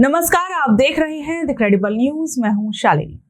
नमस्कार, आप देख रहे हैं द क्रेडिबल न्यूज। मैं हूं शालिनी।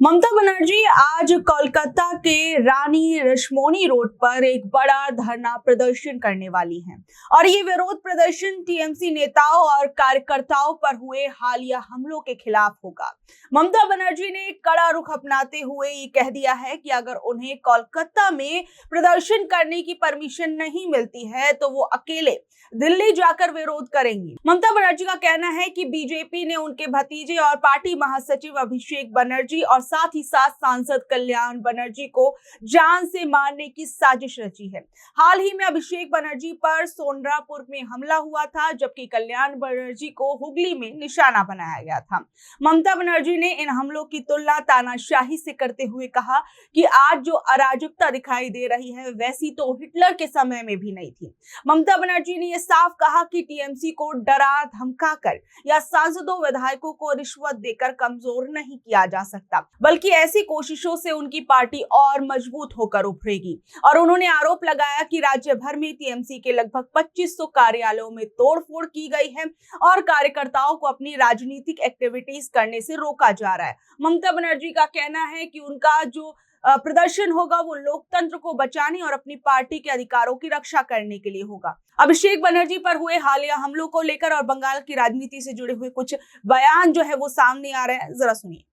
ममता बनर्जी आज कोलकाता के रानी रश्मोनी रोड पर एक बड़ा धरना प्रदर्शन करने वाली हैं और ये विरोध प्रदर्शन टीएमसी नेताओं और कार्यकर्ताओं पर हुए हालिया हमलों के खिलाफ होगा। ममता बनर्जी ने कड़ा रुख अपनाते हुए ये कह दिया है कि अगर उन्हें कोलकाता में प्रदर्शन करने की परमिशन नहीं मिलती है तो वो अकेले दिल्ली जाकर विरोध करेंगी। ममता बनर्जी का कहना है कि बीजेपी ने उनके भतीजे और पार्टी महासचिव अभिषेक बनर्जी और साथ ही साथ सांसद कल्याण बनर्जी को जान से मारने की साजिश रची है। हाल ही में अभिषेक बनर्जी पर सोनरापुर में हमला हुआ था, जबकि कल्याण बनर्जी को हुगली में निशाना बनाया गया था। ममता बनर्जी ने इन हमलों की तुलना तानाशाही से करते हुए कहा कि आज जो अराजकता दिखाई दे रही है वैसी तो हिटलर के समय में भी नहीं थी। ममता बनर्जी ने यह साफ कहा कि टीएमसी को डरा धमकाकर या सांसदों विधायकों को रिश्वत देकर कमजोर नहीं किया जा सकता, बल्कि ऐसी कोशिशों से उनकी पार्टी और मजबूत होकर उभरेगी। और उन्होंने आरोप लगाया कि राज्य भर में टीएमसी के लगभग 2500 कार्यालयों में तोड़फोड़ की गई है और कार्यकर्ताओं को अपनी राजनीतिक एक्टिविटीज करने से रोका जा रहा है। ममता बनर्जी का कहना है कि उनका जो प्रदर्शन होगा वो लोकतंत्र को बचाने और अपनी पार्टी के अधिकारों की रक्षा करने के लिए होगा। अभिषेक बनर्जी पर हुए हालिया हमलों को लेकर और बंगाल की राजनीति से जुड़े हुए कुछ बयान जो है वो सामने आ रहे हैं, जरा सुनिए।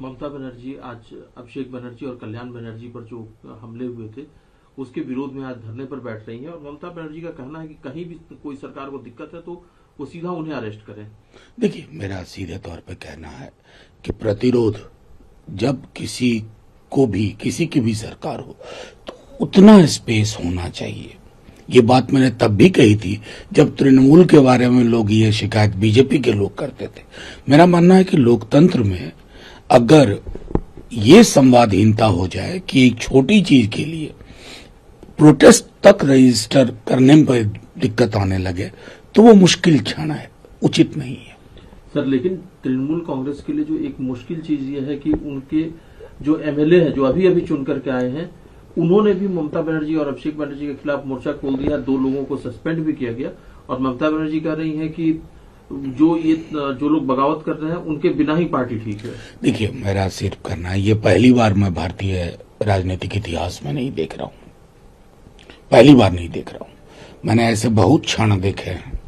ममता बनर्जी आज अभिषेक बनर्जी और कल्याण बनर्जी पर जो हमले हुए थे उसके विरोध में आज धरने पर बैठ रही हैं और ममता बनर्जी का कहना है कि कहीं भी कोई सरकार को दिक्कत है तो वो सीधा उन्हें अरेस्ट करें। देखिए, मेरा सीधे तौर पे कहना है कि प्रतिरोध जब किसी की भी सरकार हो तो उतना स्पेस होना चाहिए। ये बात मैंने तब भी कही थी जब तृणमूल के बारे में लोग ये शिकायत बीजेपी के लोग करते थे। मेरा मानना है कि लोकतंत्र में अगर ये संवादहीनता हो जाए कि एक छोटी चीज के लिए प्रोटेस्ट तक रजिस्टर करने में दिक्कत आने लगे तो वो मुश्किल क्षण है, उचित नहीं है। सर, लेकिन तृणमूल कांग्रेस के लिए जो एक मुश्किल चीज ये है कि उनके जो एमएलए हैं जो अभी चुन करके आए हैं उन्होंने भी ममता बनर्जी और अभिषेक बनर्जी के खिलाफ मोर्चा खोल दिया। 2 लोगों को सस्पेंड भी किया गया और ममता बनर्जी कह रही हैं कि जो लोग बगावत कर रहे हैं उनके बिना ही पार्टी ठीक है। देखिए, मेरा सिर्फ करना है, ये पहली बार मैं भारतीय राजनीतिक इतिहास में नहीं देख रहा हूँ, पहली बार नहीं देख रहा हूँ। मैंने ऐसे बहुत क्षण देखे हैं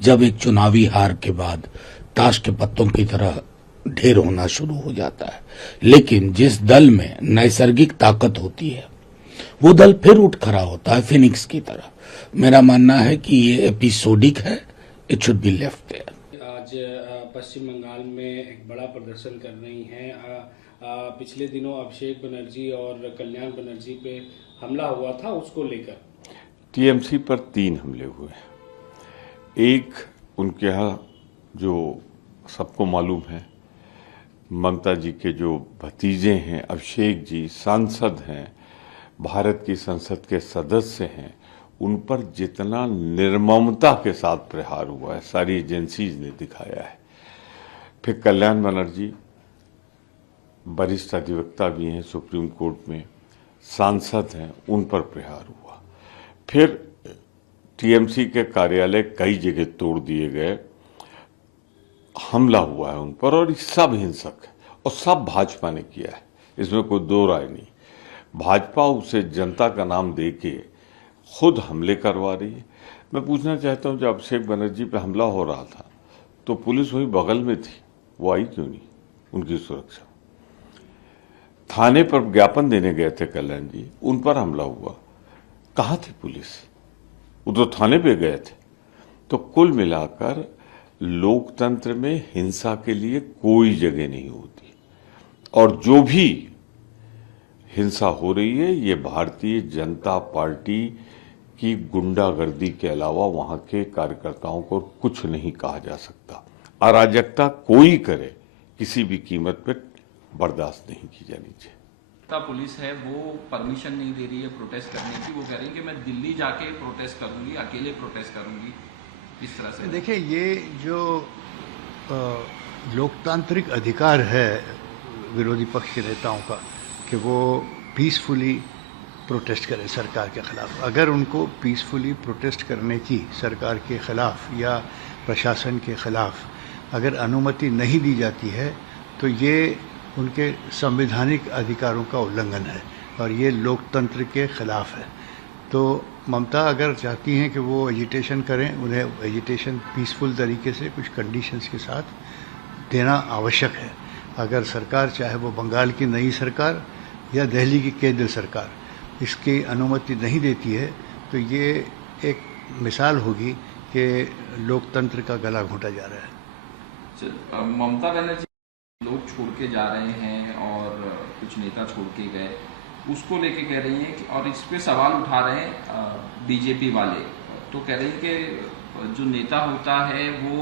जब एक चुनावी हार के बाद ताश के पत्तों की तरह ढेर होना शुरू हो जाता है, लेकिन जिस दल में नैसर्गिक ताकत होती है वो दल फिर उठ खड़ा होता है फिनिक्स की तरह। मेरा मानना है कि ये एपिसोडिक है, it should be left there. आज पश्चिम बंगाल में एक बड़ा प्रदर्शन कर रही हैं। पिछले दिनों अभिषेक बनर्जी और कल्याण बनर्जी पे हमला हुआ था, उसको लेकर टीएमसी पर 3 हमले हुए। एक उनके यहाँ जो सबको मालूम है ममता जी के जो भतीजे हैं अभिषेक जी सांसद हैं, भारत की संसद के सदस्य हैं, उन पर जितना निर्ममता के साथ प्रहार हुआ है सारी एजेंसीज ने दिखाया है। फिर कल्याण बनर्जी वरिष्ठ अधिवक्ता भी हैं सुप्रीम कोर्ट में, सांसद हैं, उन पर प्रहार हुआ। फिर टीएमसी के कार्यालय कई जगह तोड़ दिए गए, हमला हुआ है उन पर और सब हिंसक है और सब भाजपा ने किया है, इसमें कोई दो राय नहीं। भाजपा उसे जनता का नाम देके खुद हमले करवा रही है। मैं पूछना चाहता हूं, जब अभिषेक बनर्जी पे हमला हो रहा था तो पुलिस वही बगल में थी, वो आई क्यों नहीं उनकी सुरक्षा? थाने पर ज्ञापन देने गए थे कल्याण जी, उन पर हमला हुआ, कहाँ थी पुलिस? वो तो थाने पे गए थे। तो कुल मिलाकर लोकतंत्र में हिंसा के लिए कोई जगह नहीं होती और जो भी हिंसा हो रही है ये भारतीय जनता पार्टी की गुंडागर्दी के अलावा वहां के कार्यकर्ताओं को कुछ नहीं कहा जा सकता। अराजकता कोई करे किसी भी कीमत पर बर्दाश्त नहीं की जानी चाहिए। पुलिस है वो परमिशन नहीं दे रही है प्रोटेस्ट करने की। वो कह रही है कि मैं दिल्ली जाके प्रोटेस्ट करूंगी, अकेले प्रोटेस्ट करूंगी। इस तरह से देखिए, ये जो लोकतांत्रिक अधिकार है विरोधी पक्ष के नेताओं का कि वो पीसफुली प्रोटेस्ट करें सरकार के खिलाफ। अगर उनको पीसफुली प्रोटेस्ट करने की सरकार के खिलाफ या प्रशासन के खिलाफ अगर अनुमति नहीं दी जाती है तो ये उनके संवैधानिक अधिकारों का उल्लंघन है और ये लोकतंत्र के खिलाफ है। तो ममता अगर चाहती हैं कि वो एजिटेशन करें, उन्हें एजिटेशन पीसफुल तरीके से कुछ कंडीशंस के साथ देना आवश्यक है। अगर सरकार, चाहे वो बंगाल की नई सरकार या दिल्ली की केंद्र सरकार, इसकी अनुमति नहीं देती है तो ये एक मिसाल होगी कि लोकतंत्र का गला घोंटा जा रहा है। ममता बनर्जी लोग छोड़ के जा रहे हैं और कुछ नेता छोड़ के गए, उसको लेके कह रही हैं कि, और इस पे सवाल उठा रहे हैं बीजेपी वाले, तो कह रहे हैं कि जो नेता होता है वो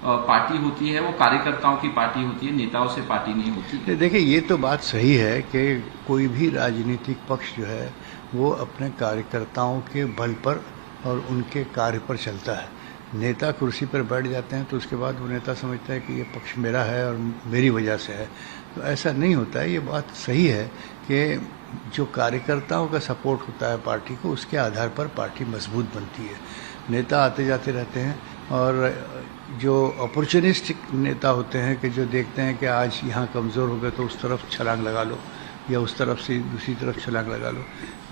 पार्टी होती है, वो कार्यकर्ताओं की पार्टी होती है, नेताओं से पार्टी नहीं होती। देखिए, ये तो बात सही है कि कोई भी राजनीतिक पक्ष जो है वो अपने कार्यकर्ताओं के बल पर और उनके कार्य पर चलता है। नेता कुर्सी पर बैठ जाते हैं तो उसके बाद वो नेता समझता है कि ये पक्ष मेरा है और मेरी वजह से है, तो ऐसा नहीं होता है। ये बात सही है कि जो कार्यकर्ताओं का सपोर्ट होता है पार्टी को, उसके आधार पर पार्टी मजबूत बनती है। नेता आते जाते रहते हैं और जो अपॉर्चुनिस्टिक नेता होते हैं कि जो देखते हैं कि आज यहाँ कमज़ोर हो गए तो उस तरफ छलांग लगा लो या उस तरफ से दूसरी तरफ छलांग लगा लो,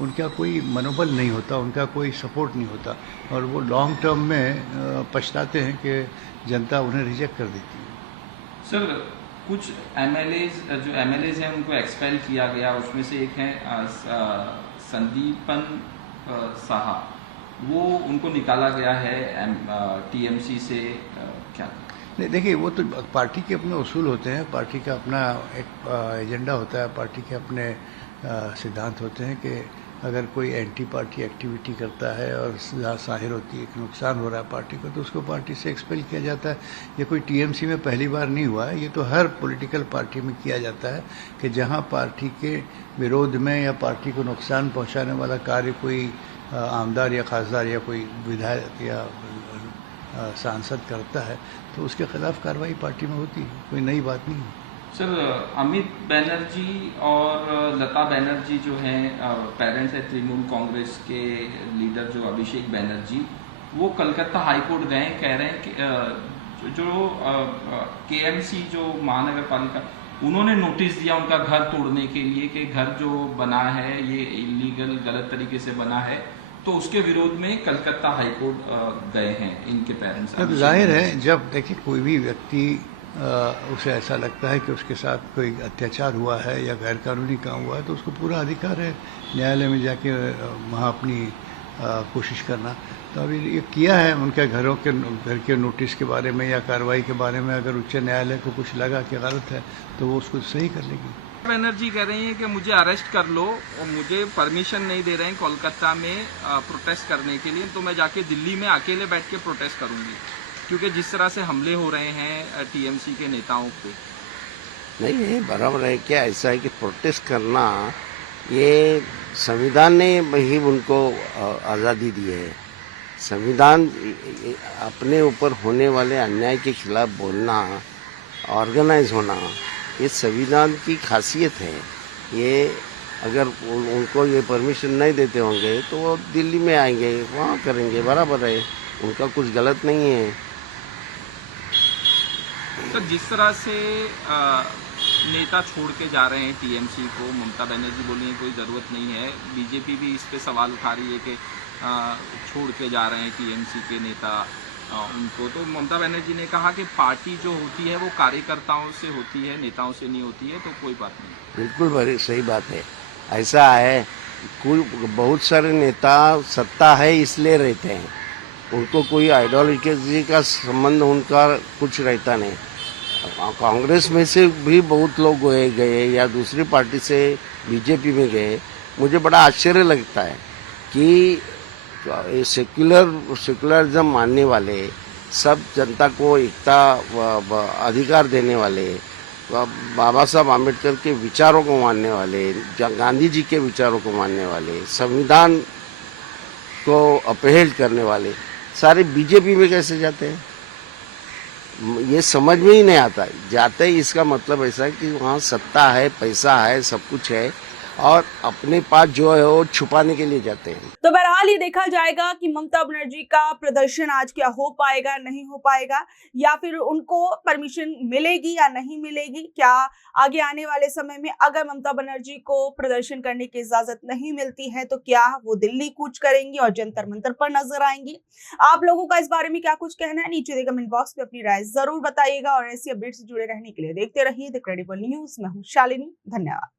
उनका कोई मनोबल नहीं होता, उनका कोई सपोर्ट नहीं होता और वो लॉन्ग टर्म में पछताते हैं कि जनता उन्हें रिजेक्ट कर देती है। सर, कुछ जो एमएलएज हैं उनको एक्सपेल किया गया, उसमें से एक है संदीपन साहा, वो उनको निकाला गया है टीएमसी से, क्या? नहीं, देखिए, वो तो पार्टी के अपने उसूल होते हैं, पार्टी का अपना एक एजेंडा होता है, पार्टी के अपने सिद्धांत होते हैं कि अगर कोई एंटी पार्टी एक्टिविटी करता है और जाहिर होती है कि नुकसान हो रहा है पार्टी को, तो उसको पार्टी से एक्सपेल किया जाता है। ये कोई टीएमसी में पहली बार नहीं हुआ है, ये तो हर पॉलिटिकल पार्टी में किया जाता है कि जहां पार्टी के विरोध में या पार्टी को नुकसान पहुंचाने वाला कार्य कोई आमदार या खासदार या कोई विधायक या सांसद करता है तो उसके खिलाफ कार्रवाई पार्टी में होती है, कोई नई बात नहीं है। सर, अमित बनर्जी और लता बनर्जी जो हैं पेरेंट्स है तृणमूल कांग्रेस के लीडर जो अभिषेक बनर्जी, वो कलकत्ता हाईकोर्ट गए, कह रहे हैं कि जो केएमसी जो महानगर पालिका, उन्होंने नोटिस दिया उनका घर तोड़ने के लिए कि घर जो बना है ये इलीगल, गलत तरीके से बना है, तो उसके विरोध में कलकत्ता हाईकोर्ट गए हैं इनके पेरेंट्स। अब जाहिर है, जब देखिए कोई भी व्यक्ति उसे ऐसा लगता है कि उसके साथ कोई अत्याचार हुआ है या गैर कानूनी काम हुआ है तो उसको पूरा अधिकार है न्यायालय में जाके वहाँ अपनी कोशिश करना। तो अभी ये किया है, उनके घर के नोटिस के बारे में या कार्रवाई के बारे में अगर उच्च न्यायालय को कुछ लगा कि गलत है तो वो उसको सही कर लेगी। बनर्जी कह रही हैं कि मुझे अरेस्ट कर लो और मुझे परमिशन नहीं दे रहे हैं कोलकाता में प्रोटेस्ट करने के लिए, तो मैं जाके दिल्ली में अकेले बैठ के प्रोटेस्ट करूंगी, क्योंकि जिस तरह से हमले हो रहे हैं टीएमसी के नेताओं पे। नहीं, ये बराबर है। क्या ऐसा है कि प्रोटेस्ट करना, ये संविधान ने ही उनको आज़ादी दी है। संविधान अपने ऊपर होने वाले अन्याय के खिलाफ बोलना, ऑर्गेनाइज होना, ये संविधान की खासियत है। ये अगर उनको ये परमिशन नहीं देते होंगे तो वो दिल्ली में आएंगे, वहाँ करेंगे, बराबर है, उनका कुछ गलत नहीं है। तो जिस तरह से नेता छोड़ के जा रहे हैं टीएमसी को, ममता बनर्जी बोली है कोई ज़रूरत नहीं है, बीजेपी भी इस पे सवाल उठा रही है कि छोड़ के जा रहे हैं टीएमसी के नेता उनको, तो ममता बनर्जी ने कहा कि पार्टी जो होती है वो कार्यकर्ताओं से होती है, नेताओं से नहीं होती है, तो कोई बात नहीं। बिल्कुल बड़ी सही बात है। ऐसा है, बहुत सारे नेता सत्ता है इसलिए रहते हैं, उनको कोई आइडियोलॉजी का संबंध उनका कुछ रहता नहीं। कांग्रेस में से भी बहुत लोग गए या दूसरी पार्टी से बीजेपी में गए। मुझे बड़ा आश्चर्य लगता है कि सेक्युलरिज्म मानने वाले, सब जनता को एकता अधिकार देने वाले, बाबा साहब आम्बेडकर के विचारों को मानने वाले, गांधी जी के विचारों को मानने वाले, संविधान को अपहेल करने वाले सारे बीजेपी में कैसे जाते हैं, ये समझ में ही नहीं आता। जाते ही इसका मतलब ऐसा है कि वहाँ सत्ता है, पैसा है, सब कुछ है और अपने पास जो है वो छुपाने के लिए जाते हैं। तो बहरहाल ये देखा जाएगा कि ममता बनर्जी का प्रदर्शन आज क्या हो पाएगा, नहीं हो पाएगा, या फिर उनको परमिशन मिलेगी या नहीं मिलेगी। क्या आगे आने वाले समय में अगर ममता बनर्जी को प्रदर्शन करने की इजाजत नहीं मिलती है तो क्या वो दिल्ली कूच करेंगी और जंतर मंतर पर नजर आएंगी। आप लोगों का इस बारे में क्या कुछ कहना है, नीचे दे कमेंट बॉक्स में अपनी राय जरूर बताइएगा। और ऐसी अपडेट से जुड़े रहने के लिए देखते रहिए द क्रेडिबल न्यूज। मैं हूं शालिनी, धन्यवाद।